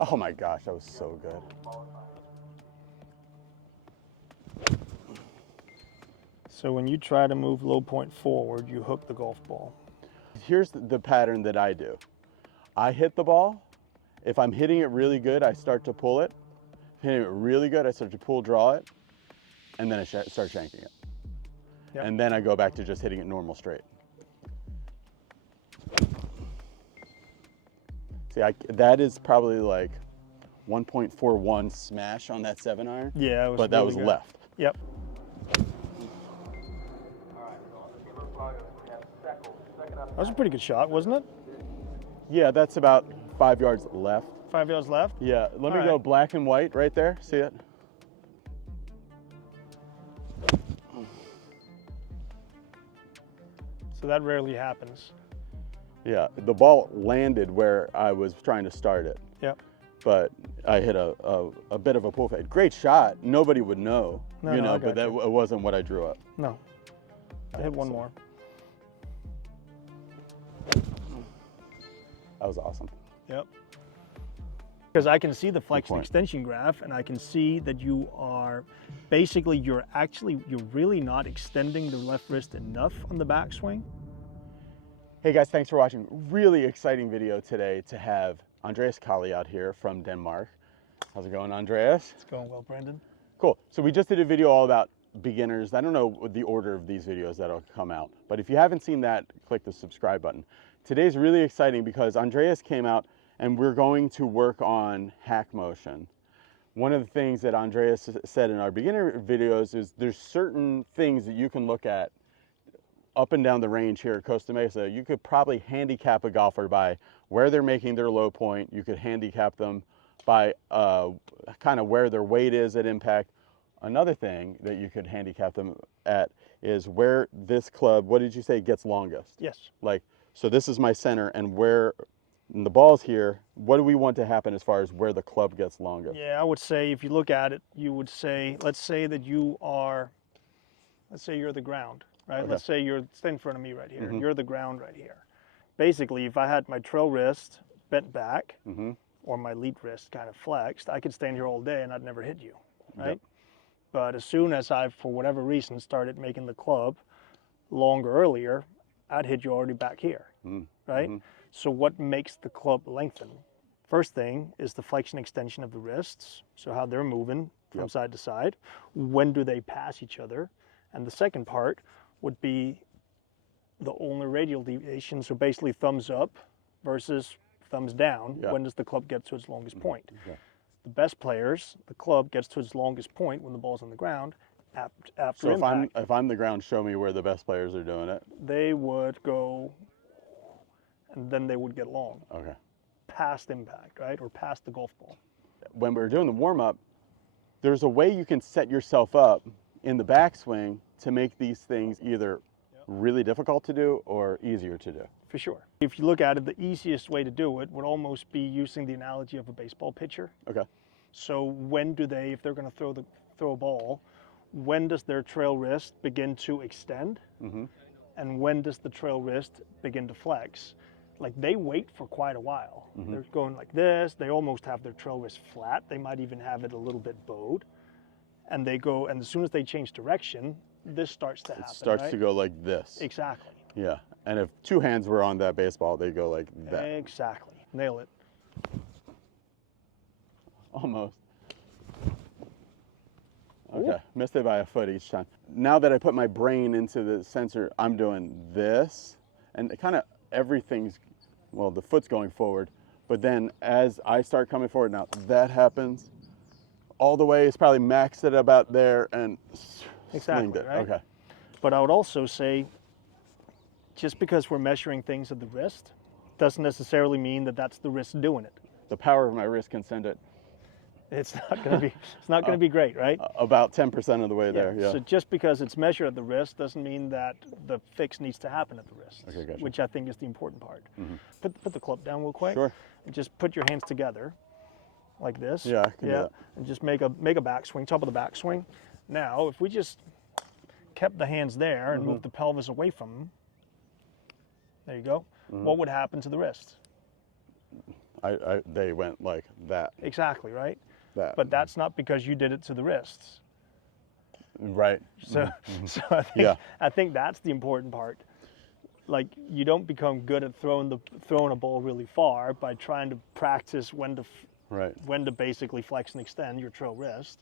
Oh my gosh, that was so good. So when you try to move low point forward, you hook the golf ball. Here's the pattern that I do. I hit the ball. If I'm hitting it really good, I start to pull it. Hitting it really good, I start to pull, draw it, and then I start shanking it. Yep. And then I go back to just hitting it normal straight. See, that is probably like 1.41 smash on that 7-iron. Yeah, it was but that really was good. left. Yep. That was a pretty good shot, wasn't it? Yeah, that's about 5 yards left. 5 yards left? Yeah, let me All go right. black and white right there. See it? So that rarely happens. Yeah, the ball landed where I was trying to start it. Yep. But I hit a bit of a pull fade. Great shot. Nobody would know, No, you no, know, I but that gotcha. it wasn't what I drew up. No. I hit one more. That was awesome. Yep. Because I can see the flexion point. extension graph, and I can see that you are basically, you're really not extending the left wrist enough on the backswing. Hey guys, thanks for watching. Really exciting video today to have Andreas Kali out here from Denmark. How's it going, Andreas? It's going well, Brandon. Cool. So we just did a video all about beginners. I don't know the order of these videos that'll come out, but if you haven't seen that, click the subscribe button. Today's really exciting because Andreas came out and we're going to work on hack motion. One of the things that Andreas said in our beginner videos is there's certain things that you can look at up and down the range here at Costa Mesa. You could probably handicap a golfer by where they're making their low point. You could handicap them by kind of where their weight is at impact. Another thing that you could handicap them at is where this club, what did you say, gets longest? Yes. Like, so this is my center, and where the ball's here, what do we want to happen as far as where the club gets longest? Yeah, I would say if you look at it, you would say, let's say you're the ground, right? Okay. Let's say you're stand in front of me right here. You're the ground right here. Basically, if I had my trail wrist bent back or my lead wrist kind of flexed, I could stand here all day and I'd never hit you, right? Yep. But as soon as I, for whatever reason, started making the club longer earlier, I'd hit you already back here, right? So what makes the club lengthen? First thing is the flexion extension of the wrists, so how they're moving from side to side. When do they pass each other? And the second part would be the ulnar radial deviation, so basically thumbs up versus thumbs down. Yeah. When does the club get to its longest point? Yeah. The best players, the club gets to its longest point when the ball's on the ground after So impact. if I'm the ground, show me where the best players are doing it. They would go, and then they would get long, Okay. past impact, right? Or past the golf ball. When we were doing the warm-up, there's a way you can set yourself up in the backswing to make these things either really difficult to do or easier to do. For sure. If you look at it, the easiest way to do it would almost be using the analogy of a baseball pitcher. Okay. So when do they, if they're going to throw a ball, when does their trail wrist begin to extend? And when does the trail wrist begin to flex? Like they wait for quite a while. They're going like this. They almost have their trail wrist flat. They might even have it a little bit bowed. And they go, and as soon as they change direction, this starts to happen. It starts right? to go like this. Exactly. Yeah. And if two hands were on that baseball, they go like that. Exactly. Nail it. Almost. Okay. Missed it by a foot each time. Now that I put my brain into the sensor, I'm doing this, and kind of everything's, well, the foot's going forward, but then as I start coming forward, now that happens all the way. It's probably maxed at about there and Exactly, slinged it. right? Okay. But I would also say, just because we're measuring things at the wrist, doesn't necessarily mean that that's the wrist doing it. The power of my wrist can send it It's not going to be. It's not going to be great, right? about 10% of the way there. Yeah. So just because it's measured at the wrist doesn't mean that the fix needs to happen at the wrist. Okay, gotcha. Which I think is the important part. Put the club down real quick. Sure. And just put your hands together, like this. Yeah, I can do that. And just make a backswing, top of the backswing. Now, if we just kept the hands there and moved the pelvis away from them, there you go. What would happen to the wrist? they went like that. Exactly, right? That. But that's not because you did it to the wrists. Right. So, so I think that's the important part. Like, you don't become good at throwing a ball really far by trying to practice when to basically flex and extend your trail wrist.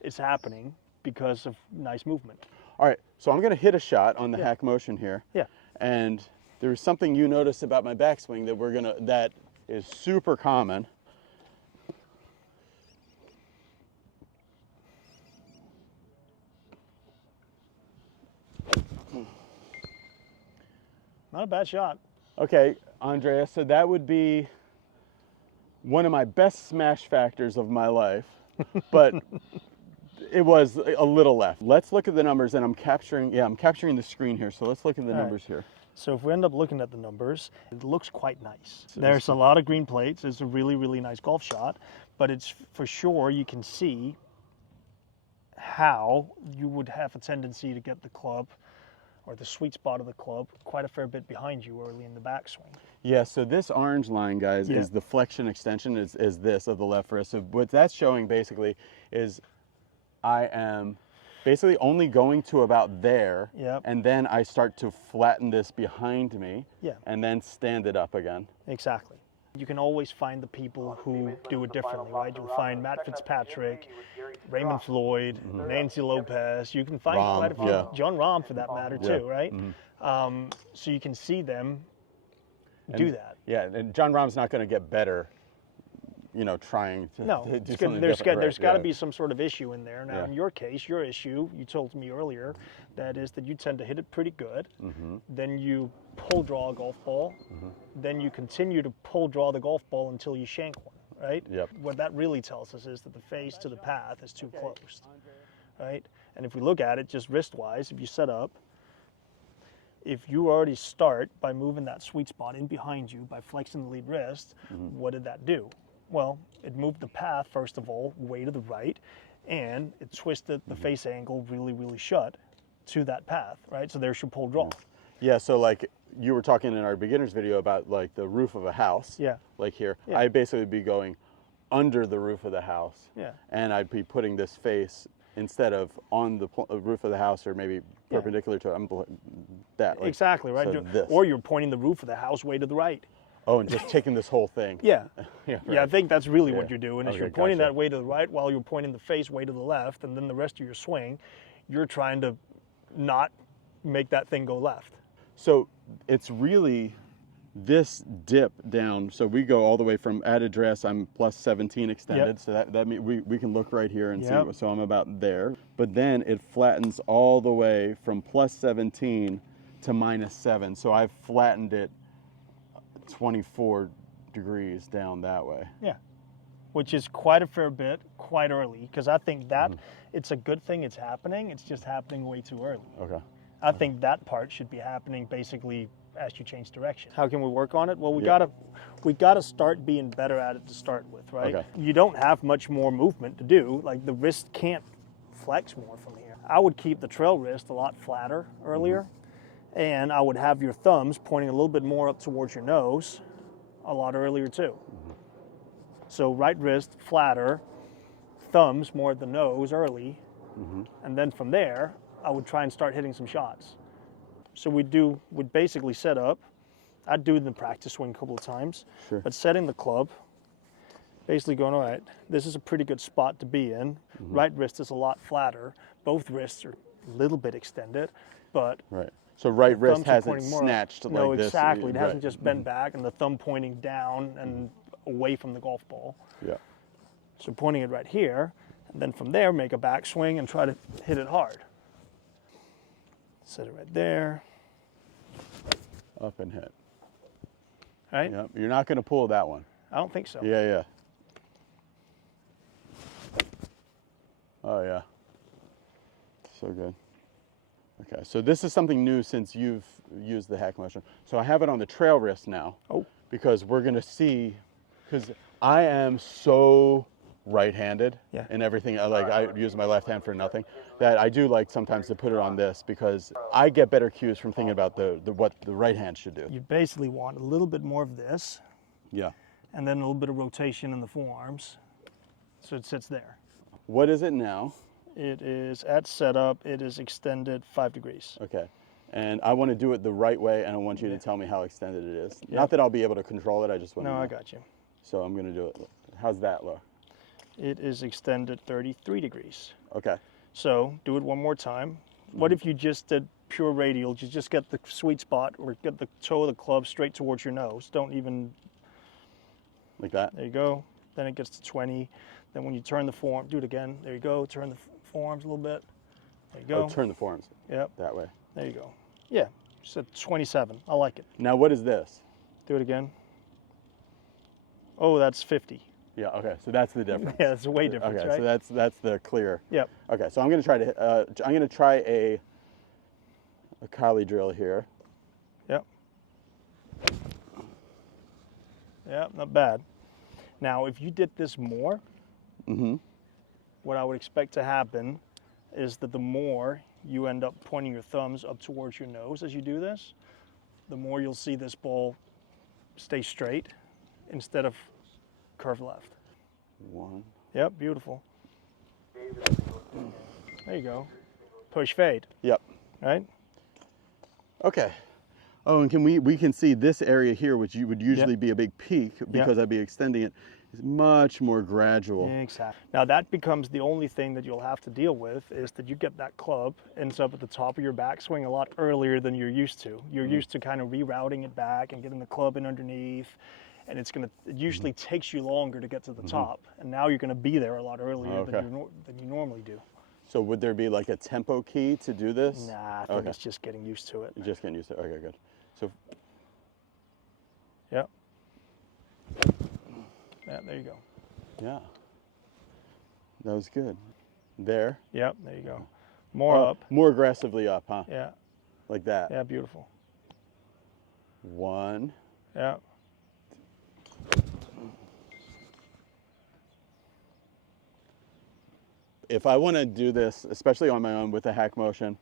It's happening because of nice movement. All right, so I'm gonna hit a shot on the hack motion here. Yeah. And there's something you noticed about my backswing that is super common. Not a bad shot. Okay, Andreas, so that would be one of my best smash factors of my life, but it was a little left. Let's look at the numbers, and I'm capturing the screen here, so let's look at the numbers here. So if we end up looking at the numbers, it looks quite nice. There's a lot of green plates. It's a really, really nice golf shot, but it's for sure you can see how you would have a tendency to get the club or the sweet spot of the club quite a fair bit behind you early in the backswing. Yeah, so this orange line, guys, is the flexion extension is this of the left wrist. So what that's showing basically is I am basically only going to about there, and then I start to flatten this behind me, and then stand it up again. Exactly. You can always find the people who do it differently, right? You'll find Matt Fitzpatrick, Raymond Floyd, Nancy Lopez. You can find quite a few, John Rahm for that matter too, right? So you can see them do that. Yeah, and John Rahm's not going to get better, you know, trying to do something different. There's got to be some sort of issue in there. Now, in your case, your issue, you told me earlier, that is that you tend to hit it pretty good. Then you pull draw a golf ball. Then you continue to pull draw the golf ball until you shank one, right? What that really tells us is that the face to the path is too close, right? And if we look at it just wrist-wise, if you set up, if you already start by moving that sweet spot in behind you by flexing the lead wrist, what did that do? Well, it moved the path, first of all, way to the right, and it twisted the face angle really, really shut to that path, right? So there's your pull draw. Yeah, so like you were talking in our beginners video about like the roof of a house. Like here, I'd basically be going under the roof of the house. And I'd be putting this face instead of on the roof of the house or maybe perpendicular to it. That. Like, exactly, right? So or you're pointing the roof of the house way to the right. Oh, and just taking this whole thing. Yeah, I think that's really what you're doing is Okay, you're pointing that way to the right while you're pointing the face way to the left, and then the rest of your swing, you're trying to not make that thing go left. So it's really this dip down. So we go all the way from at address, I'm plus 17 extended. So that means we can look right here and see. So I'm about there. But then it flattens all the way from plus 17 to minus 7. So I've flattened it 24 degrees down that way. Yeah, which is quite a fair bit, quite early, because I think that it's a good thing it's happening. It's just happening way too early. Okay. I think that part should be happening basically as you change direction. How can we work on it? Well, we gotta start being better at it to start with, right? Okay. You don't have much more movement to do. Like the wrist can't flex more from here. I would keep the trail wrist a lot flatter earlier. And I would have your thumbs pointing a little bit more up towards your nose a lot earlier too. So right wrist flatter, thumbs more at the nose early, and then from there, I would try and start hitting some shots. So we'd basically set up, I'd do it in the practice swing a couple of times, but setting the club, basically going, all right, this is a pretty good spot to be in. Right wrist is a lot flatter. Both wrists are a little bit extended, but so right wrist hasn't snatched like this. No, exactly. It hasn't just bent back and the thumb pointing down and away from the golf ball. So pointing it right here, and then from there, make a backswing and try to hit it hard. Set it right there. Up and hit. Right? Yep. You're not going to pull that one. I don't think so. Yeah. Oh, yeah. So good. Okay, so this is something new since you've used the hack motion. So I have it on the trail wrist now. Because we're going to see, because I am so right-handed in everything. I use my left hand for nothing. That I do like sometimes to put it on this because I get better cues from thinking about what the right hand should do. You basically want a little bit more of this. and then a little bit of rotation in the forearms. So it sits there. What is it now? It is at setup, it is extended 5 degrees. Okay. And I want to do it the right way, and I want you to tell me how extended it is. Yep. Not that I'll be able to control it, I just want to know. No, I got you. So I'm going to do it. How's that look? It is extended 33 degrees. Okay. So do it one more time. What if you just did pure radial? You just get the sweet spot or get the toe of the club straight towards your nose. Don't even... Like that? There you go. Then it gets to 20. Then when you turn the forearm, do it again. There you go. Turn the forearms a little bit. There you go. Oh, turn the forearms. Yep. That way. There you go. Yeah. Just at 27. I like it. Now what is this? Do it again. Oh, that's 50. Yeah, okay, so that's the difference. Yeah, it's a way difference, okay, right? so that's the clear. Yep. Okay, so I'm going to try a Kali drill here. Yep. Yep, not bad. Now, if you did this more, what I would expect to happen is that the more you end up pointing your thumbs up towards your nose as you do this, the more you'll see this ball stay straight instead of curve left. One. Yep, beautiful. There you go. Push fade. Yep. Right? Okay. Oh, and we can see this area here, which you would usually be a big peak because I'd be extending it, is much more gradual. Exactly. Now that becomes the only thing that you'll have to deal with is that you get that club ends up at the top of your backswing a lot earlier than you're used to. You're used to kind of rerouting it back and getting the club in underneath. And it usually takes you longer to get to the top, and now you're going to be there a lot earlier than you normally do. So would there be like a tempo key to do this? Nah, I think it's just getting used to it. You're just getting used to it. Okay, good. So. Yep. Yeah, there you go. Yeah. That was good. There. Yep, there you go. More up. More aggressively up, huh? Yeah. Like that. Yeah, beautiful. One. Yeah. If I want to do this, especially on my own with a hack motion,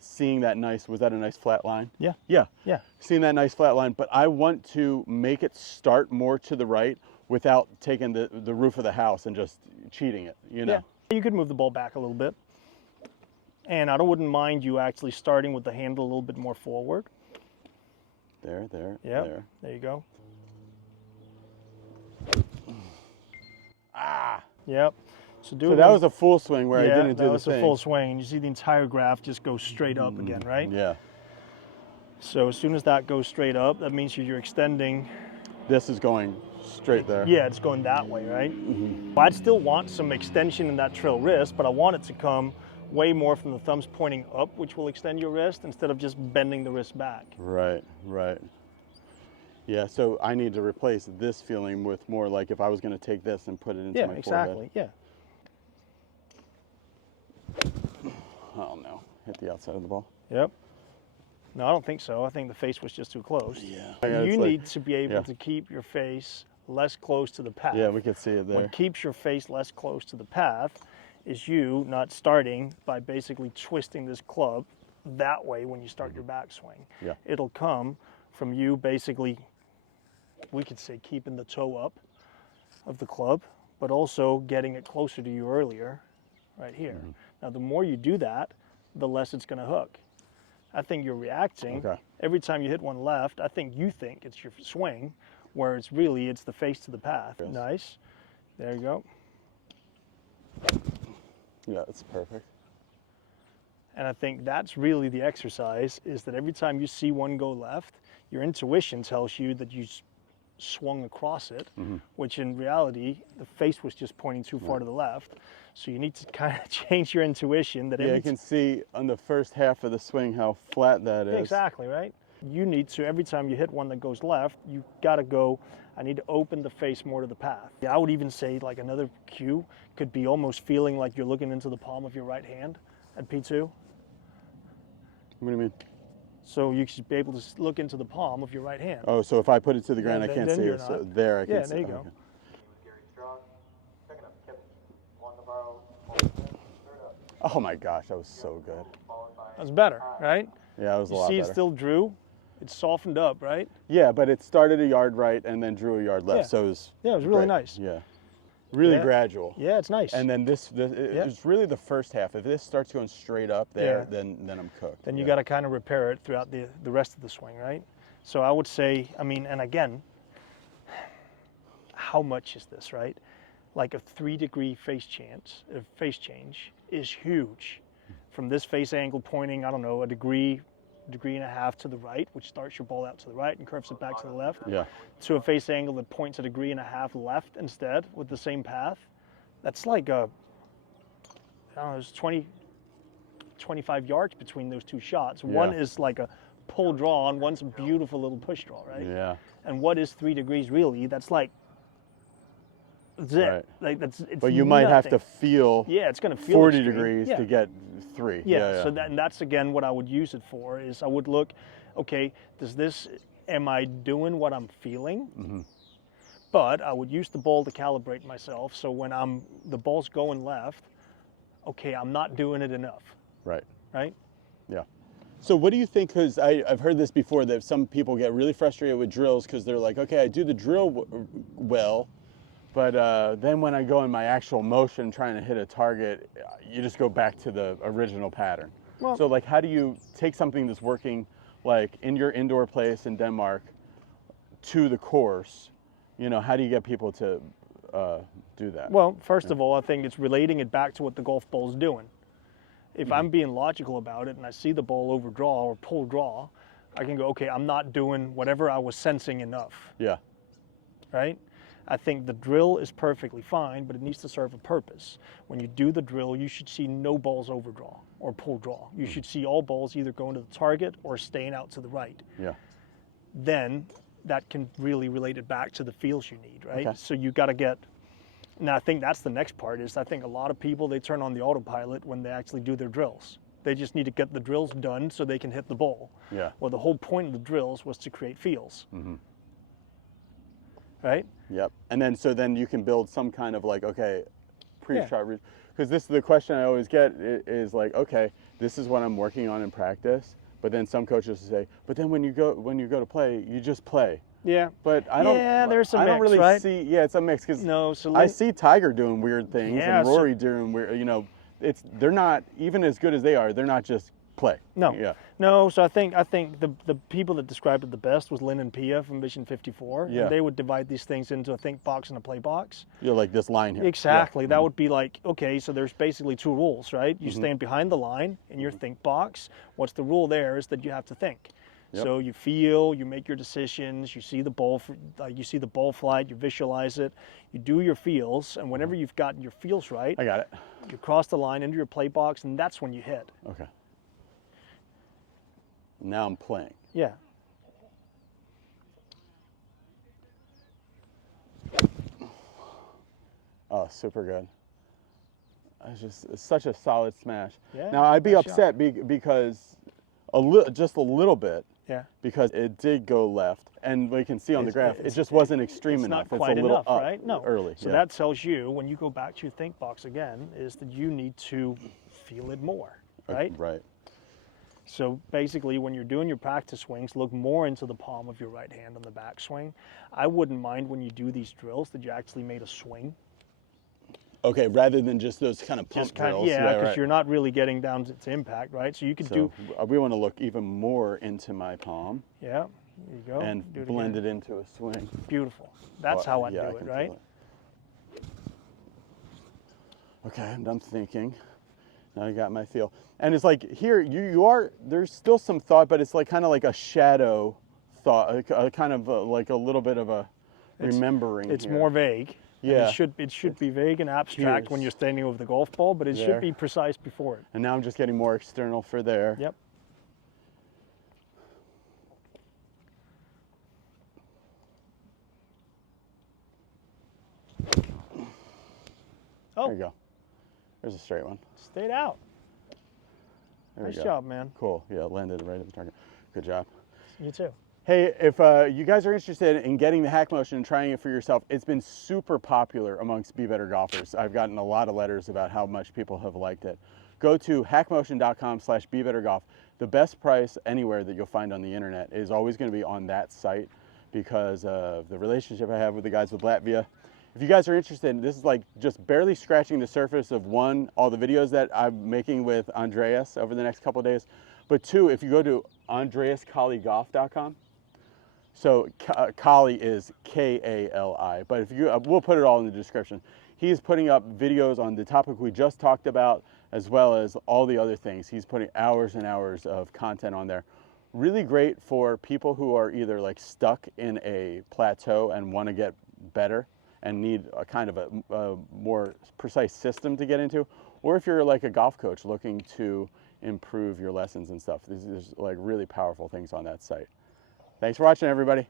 seeing that was that a nice flat line? Yeah. Yeah. Yeah. Seeing that nice flat line, but I want to make it start more to the right without taking the roof of the house and just cheating it, you know? Yeah. You could move the ball back a little bit. And I wouldn't mind you actually starting with the handle a little bit more forward. There, Yep. there. There you go. Ah! Yep. So that was a full swing where I didn't do the thing. Yeah, that was a full swing, and you see the entire graph just go straight up again, right? Yeah. So as soon as that goes straight up, that means you're extending. This is going straight there. Yeah, it's going that way, right? I'd still want some extension in that trail wrist, but I want it to come way more from the thumbs pointing up, which will extend your wrist, instead of just bending the wrist back. Right, right. Yeah, so I need to replace this feeling with more like if I was going to take this and put it into my forehead. Yeah, exactly, yeah. Oh no, hit the outside of the ball. Yep. No, I don't think so. I think the face was just too close. Yeah. You need to be able to keep your face less close to the path. Yeah, we can see it there. What keeps your face less close to the path is you not starting by basically twisting this club that way when you start your backswing. Yeah. It'll come from you basically, we could say, keeping the toe up of the club, but also getting it closer to you earlier, right here. Now, the more you do that, the less it's going to hook. I think you're reacting. Every time you hit one left, I think you think it's your swing, where it's the face to the path. Yes. Nice. There you go. Yeah, that's perfect. And I think that's really the exercise, is that every time you see one go left, your intuition tells you that you swung across it, which in reality, the face was just pointing too far to the left. So you need to kind of change your intuition. That you can see on the first half of the swing how flat that is. Exactly, right? You need to, every time you hit one that goes left, you got to go, I need to open the face more to the path. Yeah, I would even say like another cue could be almost feeling like you're looking into the palm of your right hand at P2. What do you mean? So you should be able to look into the palm of your right hand. Oh, so if I put it to the ground, I can't see it. Not. So there I can see it. Yeah, there you go. Oh my gosh, that was so good. That's better, right? Yeah, it was a lot better. You see it still drew? It's softened up, right? Yeah, but it started a yard right and then drew a yard left, Yeah. so it was Yeah, it was really great. nice. Yeah, really Yeah. gradual. Yeah, it's nice. And then it's really the first half. If this starts going straight up there, then I'm cooked. Then you got to kind of repair it throughout the rest of the swing, right? So I would say, I mean, and again, how much is this, right? Like a 3-degree face change is huge. From this face angle pointing, I don't know, a degree and a half to the right, which starts your ball out to the right and curves it back to the left, to a face angle that points a degree and a half left instead with the same path. That's like I don't know, there's 25 yards between those two shots. One is like a pull draw and one's a beautiful little push draw, right? Yeah. And what is 3 degrees really? That's like Right. Like it's but you might have to nothing. feel It's going to feel 40 extreme. degrees to get 3. So that's again what I would use it for is I would look, okay, am I doing what I'm feeling? Mm-hmm. But I would use the ball to calibrate myself. So when the ball's going left, okay, I'm not doing it enough. Right. Right? Yeah. So what do you think, because I've heard this before, that some people get really frustrated with drills because they're like, okay, I do the drill well, but then when I go in my actual motion trying to hit a target, you just go back to the original pattern. Well, so like, how do you take something that's working like in your indoor place in Denmark to the course? You know, how do you get people to do that? Well, first of all, I think it's relating it back to what the golf ball's doing. If I'm being logical about it and I see the ball overdraw or pull draw, I can go, okay, I'm not doing whatever I was sensing enough. Yeah. Right? I think the drill is perfectly fine, but it needs to serve a purpose. When you do the drill, you should see no balls overdraw or pull draw. You should see all balls either going to the target or staying out to the right. Yeah. Then that can really relate it back to the feels you need, right? Okay. So you got to get. Now I think that's the next part is I think a lot of people, they turn on the autopilot when they actually do their drills. They just need to get the drills done so they can hit the ball. Yeah. Well, the whole point of the drills was to create feels. Mm-hmm. Right? Yep. And then so then you can build some kind of like, okay, pre-shot, because this is the question I always get is like, okay, this is what I'm working on in practice, but then some coaches say, but then when you go to play, you just play. Yeah. But I don't. Yeah, there's a I don't mix, really right? see. Yeah, it's a mix because So I see Tiger doing weird things Yeah, and Rory doing weird. You know, they're not even as good as they are. They're not just play. No. Yeah. No, so I think the people that described it the best was Lynn and Pia from Vision 54. Yeah. And they would divide these things into a think box and a play box. You know, like this line here. Exactly. Yeah. That would be like, okay, so there's basically 2 rules, right? You stand behind the line in your think box. What's the rule there is that you have to think. Yep. So you feel, you make your decisions, you see the ball, flight, you visualize it, you do your feels, and whenever you've gotten your feels right, I got it. you cross the line into your play box, and that's when you hit. Okay. Now I'm playing. Yeah. Oh, super good. It's such a solid smash. Yeah, Now I'd be nice upset because just a little bit. Yeah. Because it did go left, and we can see on the graph, it just wasn't extreme It's enough. not quite it's a little enough, up right? No. early. So that tells you, when you go back to your think box again, is that you need to feel it more, right? Right. So basically, when you're doing your practice swings, look more into the palm of your right hand on the backswing. I wouldn't mind when you do these drills that you actually made a swing. Okay, rather than just those kind of pump drills. Yeah, because right. you're not really getting down to impact, right? So you could do. We want to look even more into my palm. Yeah, there you go. And blend it into a swing. Beautiful. That's how I do can it, feel right? it. Okay, I'm done thinking. Now I got my feel. And it's like here, there's still some thought, but it's like kind of like a shadow thought, kind of like a little bit of a remembering. It's here. more vague. Yeah. It should be vague and abstract when you're standing over the golf ball, but it should be precise before it. And now I'm just getting more external for there. Yep. Oh, There you go. There's a straight one. stayed out. There we Nice go. job, man. Cool. Yeah, landed right at the target. Good job. You too. Hey, if you guys are interested in getting the hack motion and trying it for yourself, it's been super popular amongst Be Better golfers. I've gotten a lot of letters about how much people have liked it. Go to hackmotion.com/BeBetterGolf. the best price anywhere that you'll find on the internet is always going to be on that site because of the relationship I have with the guys with Latvia. If you guys are interested, this is like just barely scratching the surface of one, all the videos that I'm making with Andreas over the next couple of days, but two, if you go to andreaskalligolf.com, so Kali is K-A-L-I, but if you, we'll put it all in the description. He's putting up videos on the topic we just talked about, as well as all the other things. He's putting hours and hours of content on there. Really great for people who are either like stuck in a plateau and want to get better and need a kind of a more precise system to get into, or if you're like a golf coach looking to improve your lessons and stuff. There's like really powerful things on that site. Thanks for watching, everybody.